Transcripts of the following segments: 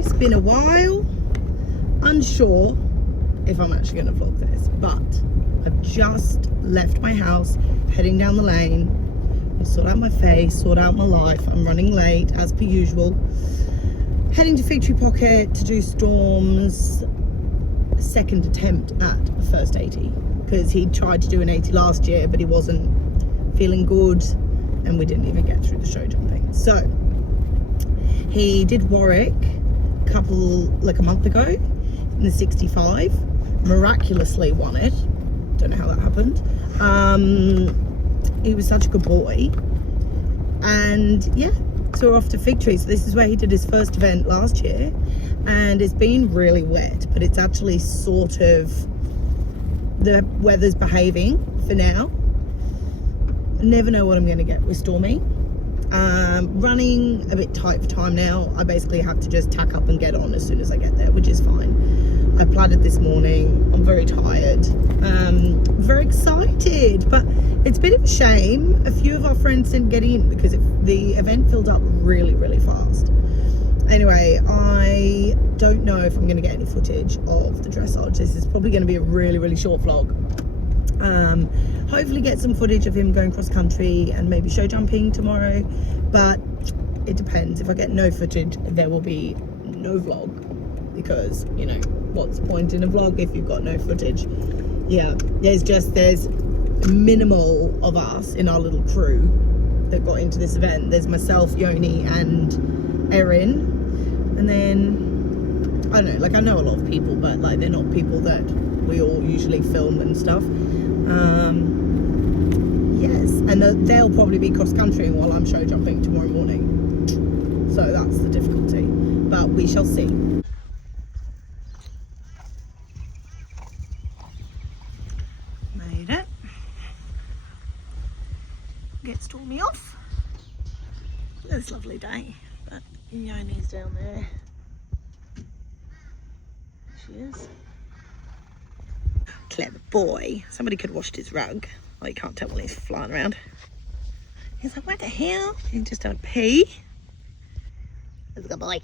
It's been a while. Unsure if I'm actually going to vlog this, but I've just left my house, heading down the lane. I sort out my face, sort out my life. I'm running late as per usual. Heading to Fig Tree Pocket to do Storm's second attempt at a first 80, because he tried to do an 80 last year, but he wasn't feeling good, and we didn't even get through the show jumping. So he did Warwick a month ago in the 65, miraculously won it. Don't know how that happened. He was such a good boy, and yeah, so we're off to Fig Tree. So this is where he did his first event last year, and it's been really wet, but it's actually sort of, the weather's behaving for now. I never know what I'm going to get with Stormy. Running a bit tight for time now. I basically have to just tack up and get on as soon as I get there, which is fine. I planned this morning. I'm very tired. Very excited, but it's a bit of a shame. A few of our friends didn't get in because the event filled up really, really fast. Anyway, I don't know if I'm going to get any footage of the dressage. This is probably going to be a really, really short vlog. Hopefully get some footage of him going cross country and maybe show jumping tomorrow, but it depends. If I get no footage, there will be no vlog, because, you know, what's the point in a vlog if you've got no footage? Yeah, there's minimal of us in our little crew that got into this event. There's myself, Yoni, and Erin, and then I don't know, like, I know a lot of people, but like, they're not people that we all usually film and stuff. Yes, and they'll probably be cross country while I'm show jumping tomorrow morning, so that's the difficulty, but we shall see. Made it. Get Stormy off. It's a lovely day, but Yoni's down there. She is. Clever boy. Somebody could have washed his rug. Oh, you can't tell when he's flying around. He's like, what the hell? He just done a pee. That's a good boy.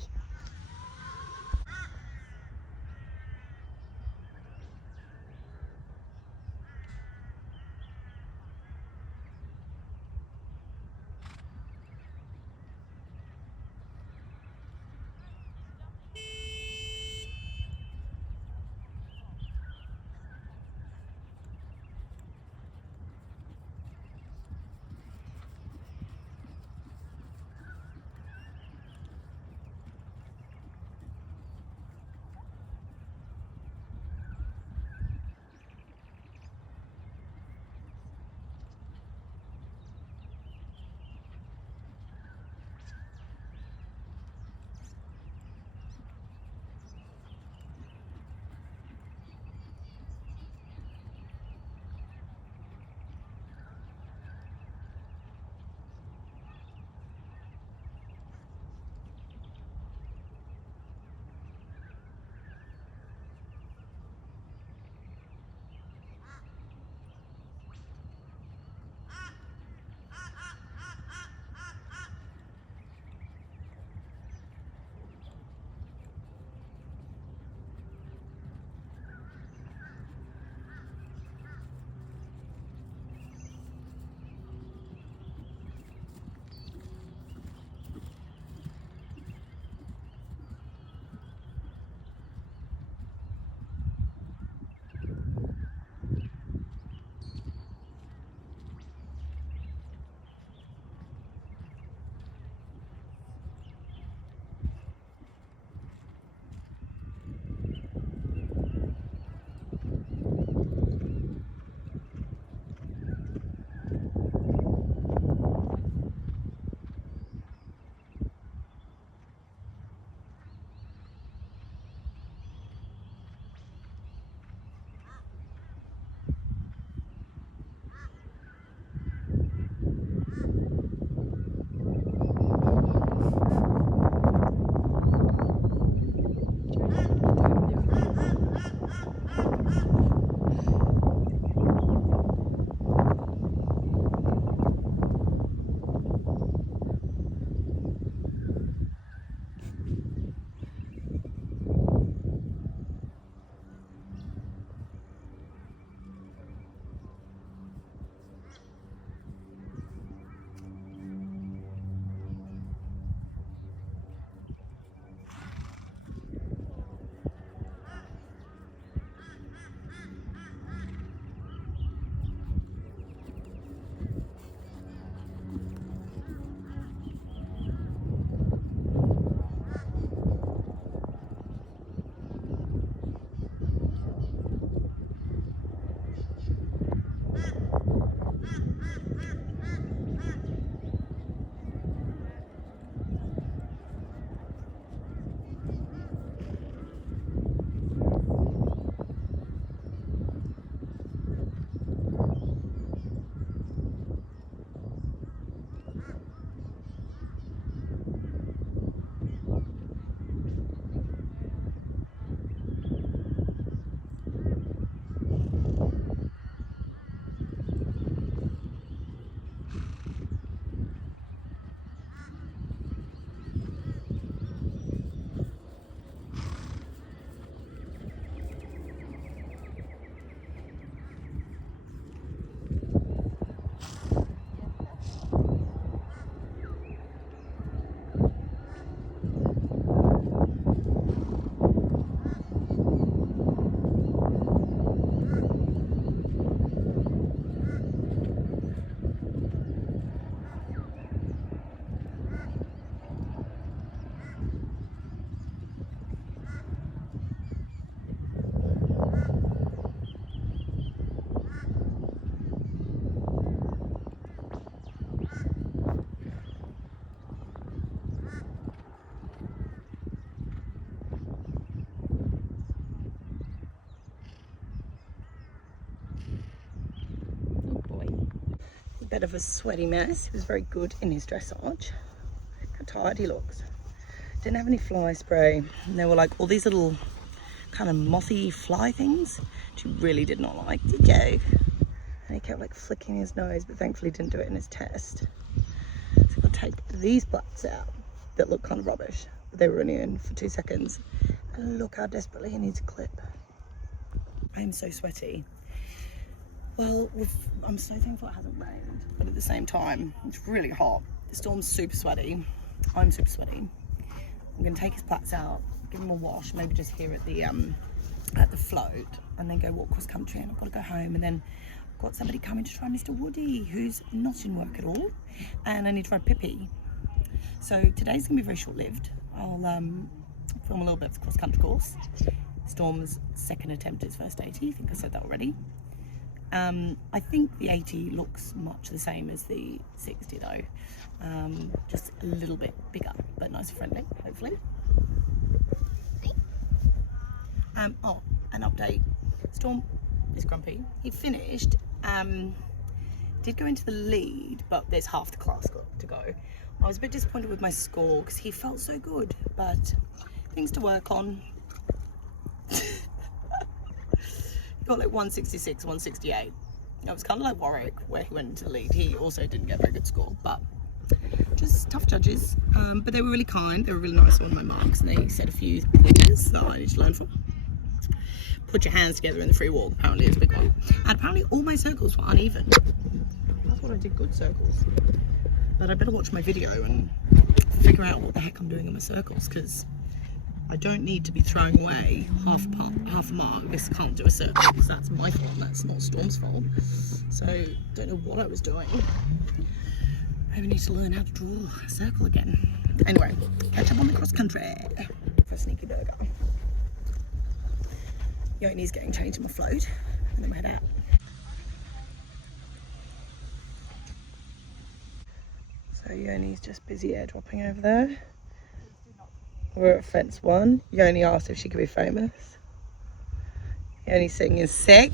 a bit of a sweaty mess. He was very good in his dressage. Look how tired he looks. Didn't have any fly spray. And there were like all these little kind of mothy fly things, which he really did not like, did you? And he kept like flicking his nose, but thankfully didn't do it in his test. So I'll take these butts out that look kind of rubbish, but they were only in for 2 seconds. And look how desperately he needs a clip. I am so sweaty. Well, I'm so thankful it hasn't rained, but at the same time, it's really hot. The storm's super sweaty. I'm super sweaty. I'm gonna take his plats out, give him a wash, maybe just here at the float, and then go walk cross country. And I've got to go home, and then I've got somebody coming to try Mr. Woody, who's not in work at all, and I need to ride Pippi. So today's gonna be very short-lived. I'll film a little bit of the cross country course. Storm's second attempt at his first 80. I think I said that already. I think the 80 looks much the same as the 60 though, just a little bit bigger, but nice and friendly, hopefully. Oh, an update. Storm is grumpy. He finished, did go into the lead, but there's half the class to go. I was a bit disappointed with my score because he felt so good, but things to work on. Got like 166, 168. I was kind of like Warwick, where he went into the lead. He also didn't get a very good score, but just tough judges. But they were really kind. They were really nice on my marks, and they said a few things that I need to learn from. Put your hands together in the free walk. Apparently, it was a big one. And apparently, all my circles were uneven. I thought I did good circles, but I better watch my video and figure out what the heck I'm doing in my circles, because I don't need to be throwing away half a mark. This can't do a circle because that's my fault, that's not Storm's fault. So don't know what I was doing. Maybe I need to learn how to draw a circle again. Anyway, catch up on the cross country for a sneaky burger. Yoni's getting changed in my float, and then we head out. So Yoni's just busy airdropping over there. We're at fence 1. Yoni asked if she could be famous. Yoni's singing sick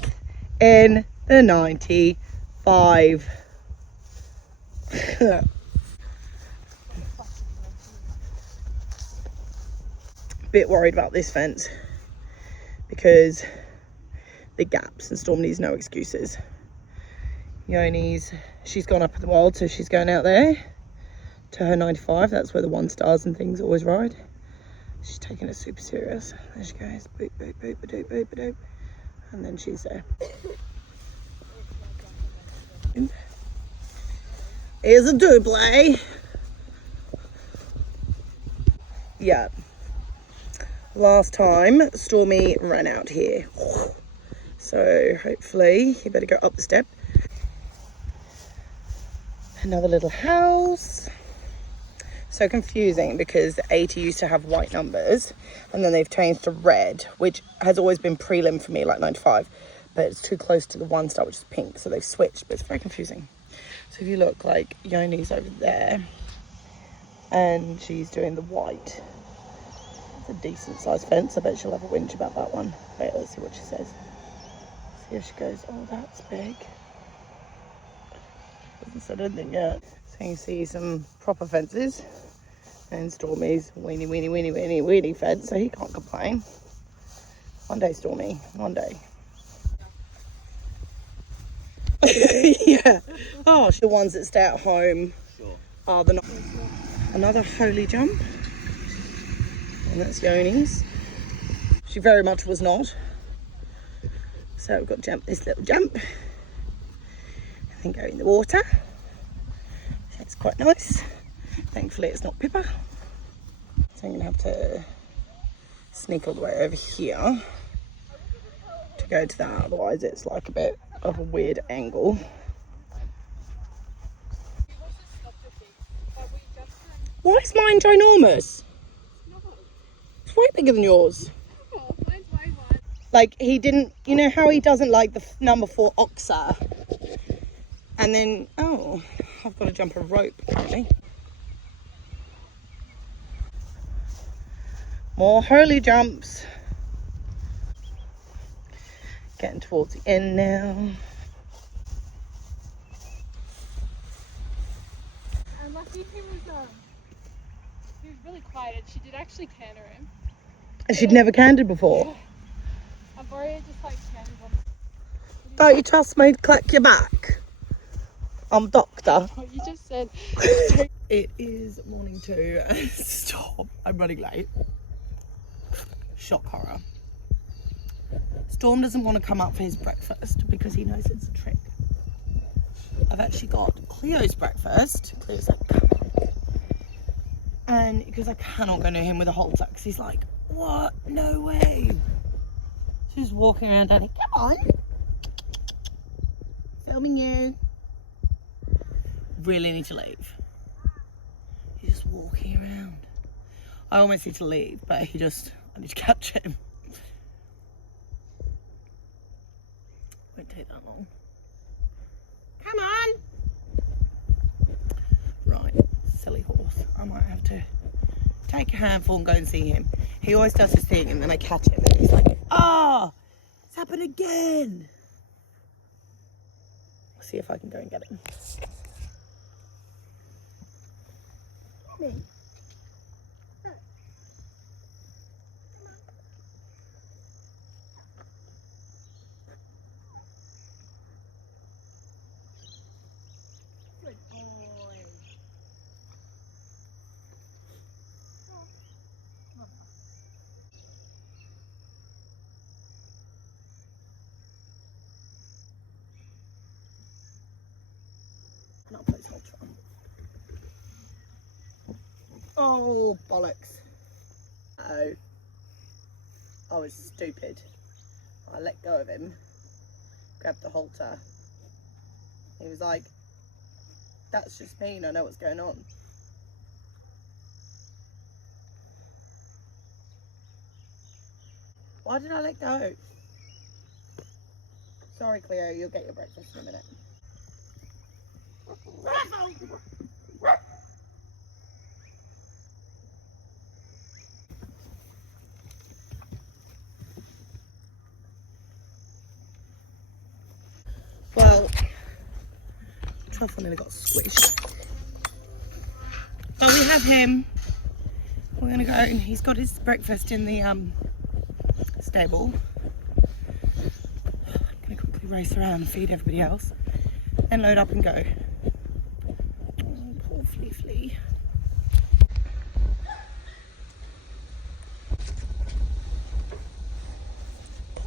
in the 95. Bit worried about this fence because the gaps, and Storm needs no excuses. She's gone up in the world, so she's going out there to her 95. That's where the 1 stars and things always ride. She's taking it super serious. There she goes. Boop, boop, boop, boop, boop, boop. And then she's there. Here's a double. Yeah. Last time, Stormy ran out here. So hopefully, you better go up the step. Another little house. So confusing because the 80 used to have white numbers and then they've changed to red, which has always been prelim for me, like 95, but it's too close to the 1 star, which is pink, so they've switched, but it's very confusing. So if you look, like Yoni's over there and she's doing the white. It's a decent sized fence. I bet she'll have a whinge about that one. Wait, let's see what she says. See if she goes, oh, that's big. Hasn't said anything yet. So you can see some proper fences, and Stormy's weenie fence, so he can't complain. One day, Stormy, one day. Yeah. Oh, the ones that stay at home are the another holy jump, and that's Yoni's. She very much was not. So we've got to jump this little jump, and then go in the water. It's quite nice. Thankfully it's not Pippa. So I'm gonna have to sneak all the way over here to go to that, otherwise it's like a bit of a weird angle. Why is mine ginormous? It's way bigger than yours. Like he didn't, you know how he doesn't like the number 4 oxa? And then, oh, I've got to jump a rope apparently. More holy jumps. Getting towards the end now. He was really quiet, and she did actually canter him. And she'd never cantered before. Arborea just like canters on. Don't you trust me to clack your back? I'm doctor. What you just said. It is morning 2 and stop. I'm running late. Shock horror. Storm doesn't want to come up for his breakfast because he knows it's a trick. I've actually got Cleo's breakfast. Cleo's like, come on. And because I cannot go near him with a halter because he's like, what? No way. She's walking around, Daddy. Come on. Filming you. Really need to leave. He's just walking around. I almost need to leave, but I need to catch him. Won't take that long. Come on! Right, silly horse. I might have to take a handful and go and see him. He always does his thing and then I catch him and he's like, oh, it's happened again. I'll see if I can go and get him. Me. Good boy. And I'll put his halter on. Oh, bollocks. Oh. I was stupid. I let go of him, grabbed the halter. He was like, that's just mean, I know what's going on. Why did I let go? Sorry, Cleo, you'll get your breakfast in a minute. Well, truffle nearly got squished. But we have him. We're gonna go and he's got his breakfast in the stable. I'm gonna quickly race around and feed everybody else and load up and go. Oh, poor Flea.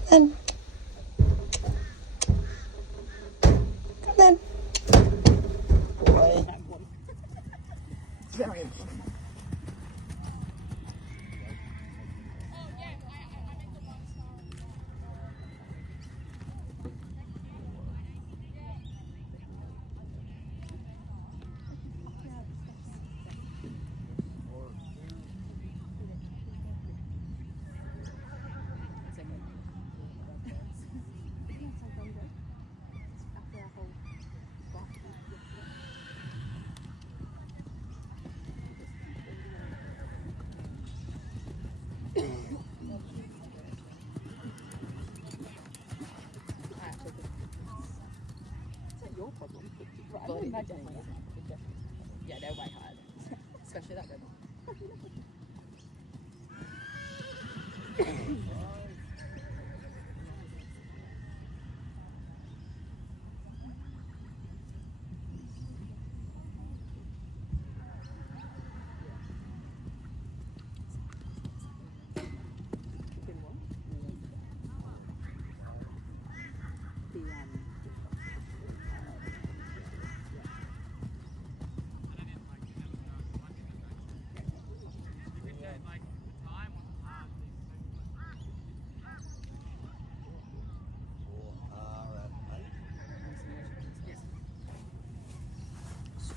Come on. Come on. Boy. Very important. Your problem. Right, I'm imagining that. Yeah, they're way higher, especially that red one.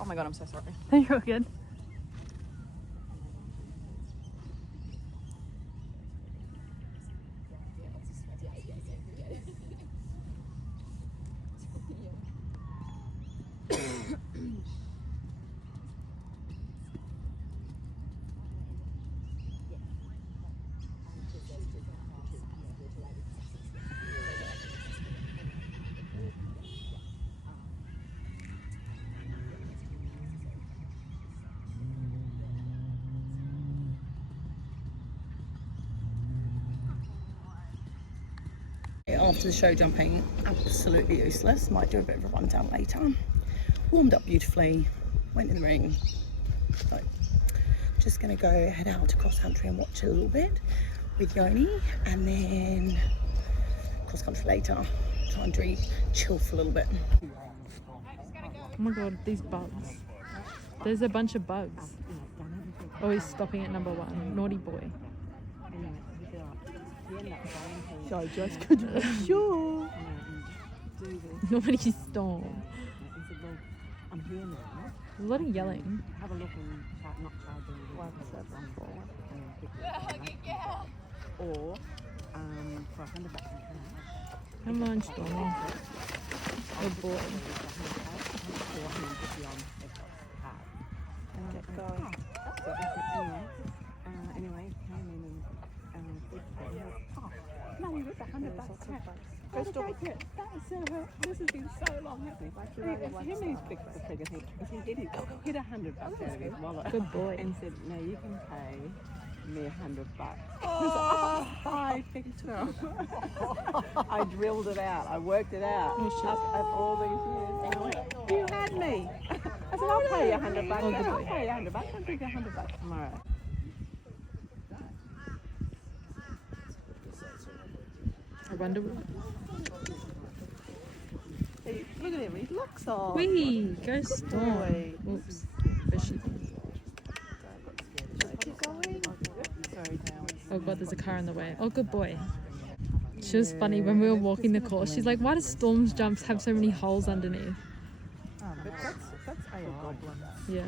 Oh my god, I'm so sorry. You're good. After the show jumping, absolutely useless. Might do a bit of a rundown later. Warmed up beautifully, went in the ring. So just gonna go head out to cross country and watch a little bit with Yoni, and then cross country later. Try and drink, chill for a little bit. Oh my god, these bugs. There's a bunch of bugs. Oh, he's stopping at number 1. Naughty boy. So just could you be sure? Nobody Storm. I'm here now. There's a lot of yelling. Have a look and not charging. Or for $100 Come on, Stormy. Good boy. Get going. Anyway, came in and no, we got $100 cash. First of all, this has been so long happening. Him he's picked the figure. He hit $100 out of his wallet. Good boy. And said, no, you can pay me $100. I picked her. I drilled it out. I worked it out. After all these years. And I went, you had me. I said, I'll pay you $100. I'll pay you $100. I'll give you $100 tomorrow. I wonder. Hey, look at him. He looks on. Wee! Go Storm. Oops. Where's she? Oh god, there's a car in the way. Oh, good boy. She was funny when we were walking the course. She's like, why does Storm's jumps have so many holes underneath? But that's a goblin. Yeah.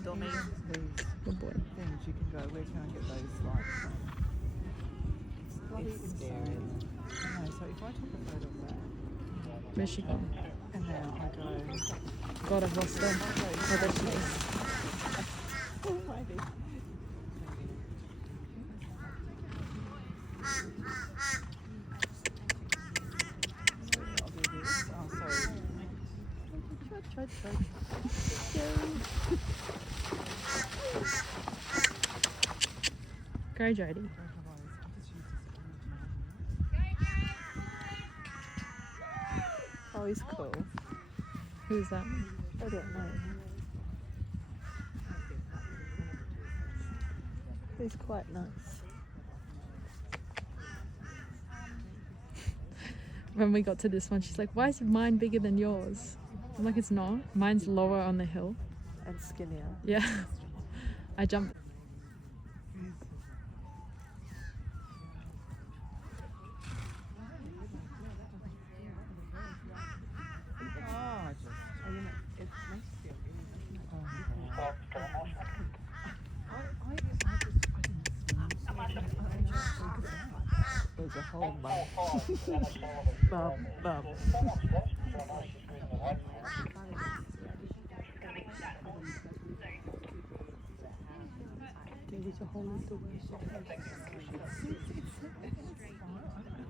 Stormy. Good boy. Things you can go, where can I get those slides from? It's scary. I know, so if I took a photo of that, Where's she gone? and now I go, God, I've lost her. Oh, there she is. oh, maybe. I'll do this. Oh, sorry. Go, Jodie. Oh, he's cool. Who's that? I don't know. He's quite nice. When we got to this one, she's like, why is mine bigger than yours? I'm like, it's not. Mine's lower on the hill. And skinnier. Yeah. I jumped. There's a whole bum.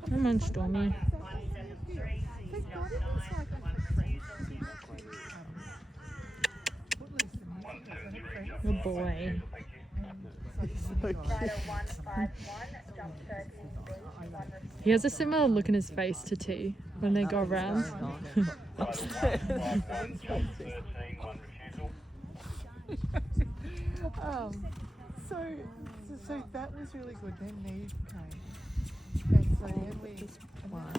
Come on, Stormy. Good boy. He has a similar look in his face to T when they go around. So that was really good. Then Neve came, and so then we won.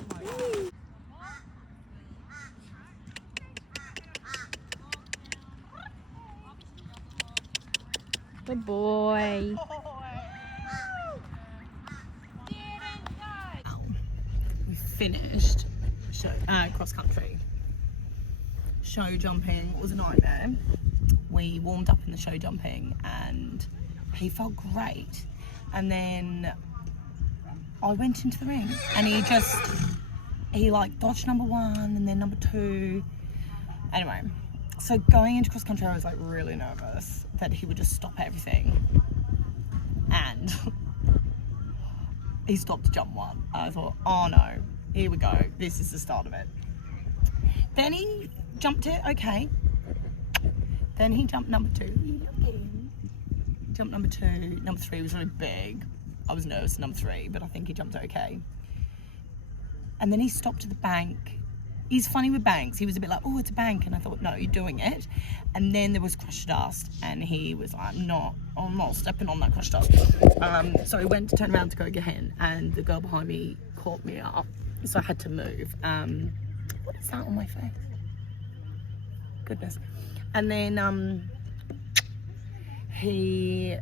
Good boy. We finished cross country. Show jumping was a nightmare. We warmed up in the show jumping and he felt great. And then I went into the ring and he like dodged number 1 and then number 2. Anyway, so going into cross country, I was like really nervous that he would just stop everything. And he stopped jump 1. I thought, oh no, here we go. This is the start of it. Then he jumped it, okay. Then he jumped number 2. Jumped number 2. Number 3 was really big. I was nervous, number 3, but I think he jumped okay. And then he stopped at the bank. He's funny with banks. He was a bit like, oh, it's a bank. And I thought, no, you're doing it. And then there was crushed dust. And he was like, I'm not stepping on that crushed dust. So I went to turn around to go again. And the girl behind me caught me up. So I had to move. What is that on my face? Goodness. And then he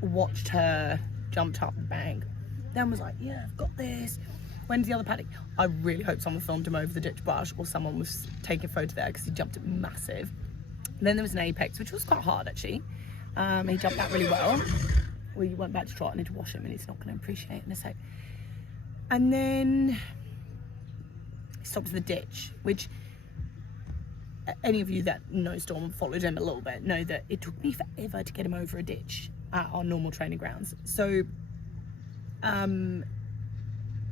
watched her, jumped up the bank. Then was like, yeah, I've got this. When's the other paddock? I really hope someone filmed him over the ditch brush or someone was taking a photo there because he jumped it massive. And then there was an apex, which was quite hard actually. He jumped that really well. We went back to trot. I need to wash him and he's not going to appreciate it in a sec. And then he stopped at the ditch, which any of you that know Storm and followed him a little bit know that it took me forever to get him over a ditch at our normal training grounds. So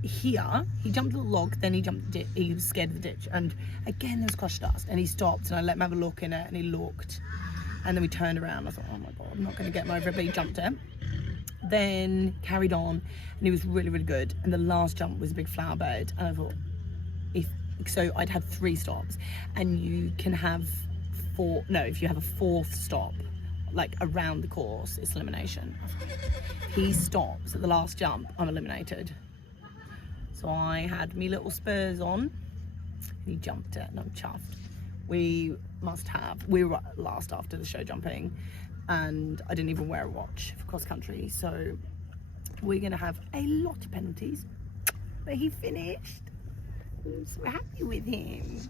here he jumped the log, then he jumped the ditch. He was scared of the ditch, and again there was crushed dust, and he stopped and I let him have a look in it, and he looked, and then we turned around. I thought, oh my god, I'm not going to get him over it, but he jumped it, then carried on, and he was really, really good. And the last jump was a big flower bed, and I thought, so I'd had 3 stops, and you can have 4, no, if you have a 4th stop like around the course, it's elimination. He stops at the last jump, I'm eliminated. So I had me little spurs on, and he jumped it, and I'm chuffed. We were last after the show jumping, and I didn't even wear a watch for cross country, so we're gonna have a lot of penalties, but he finished. I'm so happy with him.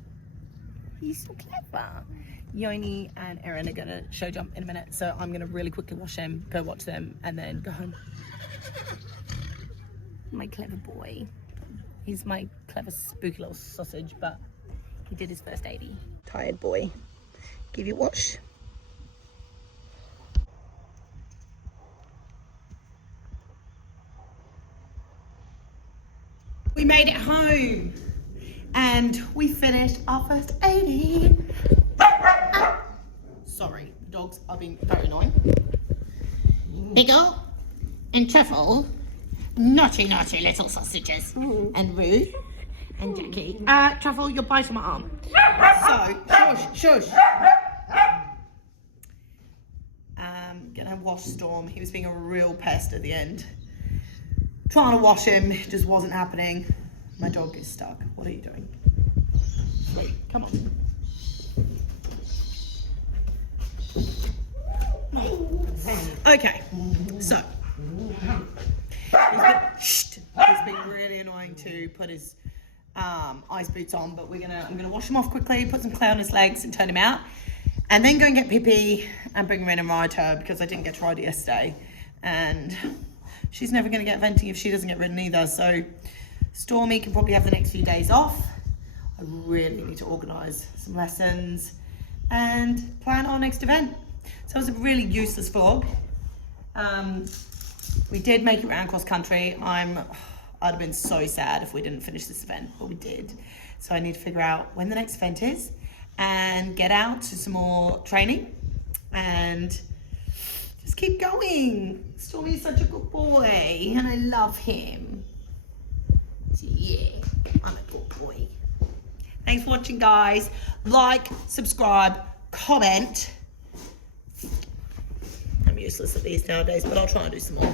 He's so clever. Yoni and Erin are gonna show jump in a minute, so I'm gonna really quickly wash him, go watch them, and then go home. My clever boy. He's my clever, spooky little sausage, but he did his first 80. Tired boy. Give you a wash. We made it home, and we finished our first 80. Sorry, the dogs are being very annoying. Biggle and Truffle, naughty little sausages. And Ruth and Jackie. Truffle, you're biting my arm. So, shush. Gonna wash Storm. He was being a real pest at the end. Trying to wash him, it just wasn't happening. My dog is stuck. What are you doing? Wait, come on. Okay, so he's been really annoying to put his ice boots on, but I'm gonna wash him off quickly, put some clay on his legs and turn him out, and then go and get Pippi and bring her in and ride her, because I didn't get to ride her yesterday, and she's never gonna get venting if she doesn't get ridden either. So Stormy can probably have the next few days off. I really need to organise some lessons and plan our next event. So it was a really useless vlog. We did make it around cross country. I'd have been so sad if we didn't finish this event, but we did. So I need to figure out when the next event is and get out to some more training and just keep going. Stormy is such a good boy and I love him. So yeah, I'm a good boy. Thanks for watching, guys. Like, subscribe, comment. I'm useless at these nowadays, but I'll try and do some more.